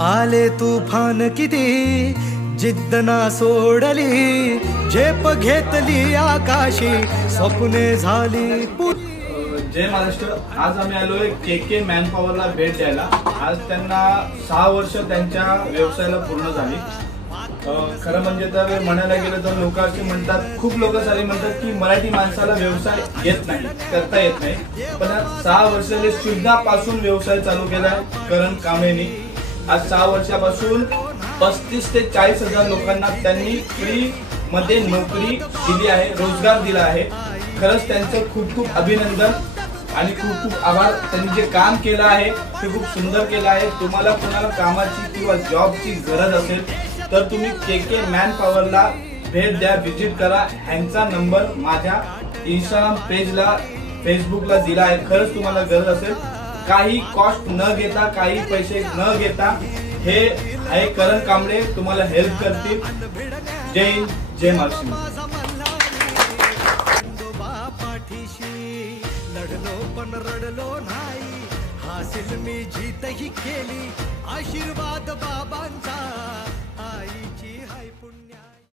आले तुफान किती जिद्द ना सोडली, झेप घेतली आकाशी, स्वप्ने झाली जय महाराष्ट्र। आज आम्ही आलोय के मॅनपॉवरला भेट द्यायला। आज त्यांना 6 वर्ष त्यांच्या व्यवसायाला पूर्ण झाली। खरं म्हणजे तर म्हणायला गेलं तर लोक असे म्हणतात, खूप लोक सारे म्हणतात की मराठी माणसाला व्यवसाय येत नाही, करता येत नाही, पण 6 वर्षाले शुद्धापासून व्यवसाय चालू केला करण कामेनी। आज 6 वर्षापासून 35 ते 40 हजार लोकांना त्यांनी फ्री मध्ये नोकरी दिली आहे, रोजगार दिला आहे। खरंच त्यांचं खूप खूप अभिनंदन आणि खूप खूप आभार। त्यांनी जे काम केलं आहे ते खूप सुंदर केलं आहे। तुम्हाला कोणाला कामाची किंवा जॉबची गरज असेल तर तुम्ही के मॅनपॉवरला भेट द्या, विजिट करा। ह्यांचा नंबर माझ्या इंस्टाग्राम पेजला, फेसबुकला दिला आहे। खरंच तुम्हाला गरज असेल, काही कॉस्ट न घेता, काही पैसे न घेता हे आहे करण कांबळे तुम्हाला हेल्प करतील। जय हिंद, जय महाराष्ट्र। लढलो पण रडलो नाही, हासिल मी जीतही केली, आशीर्वाद बाबांचा, आईची हाय पुण्या।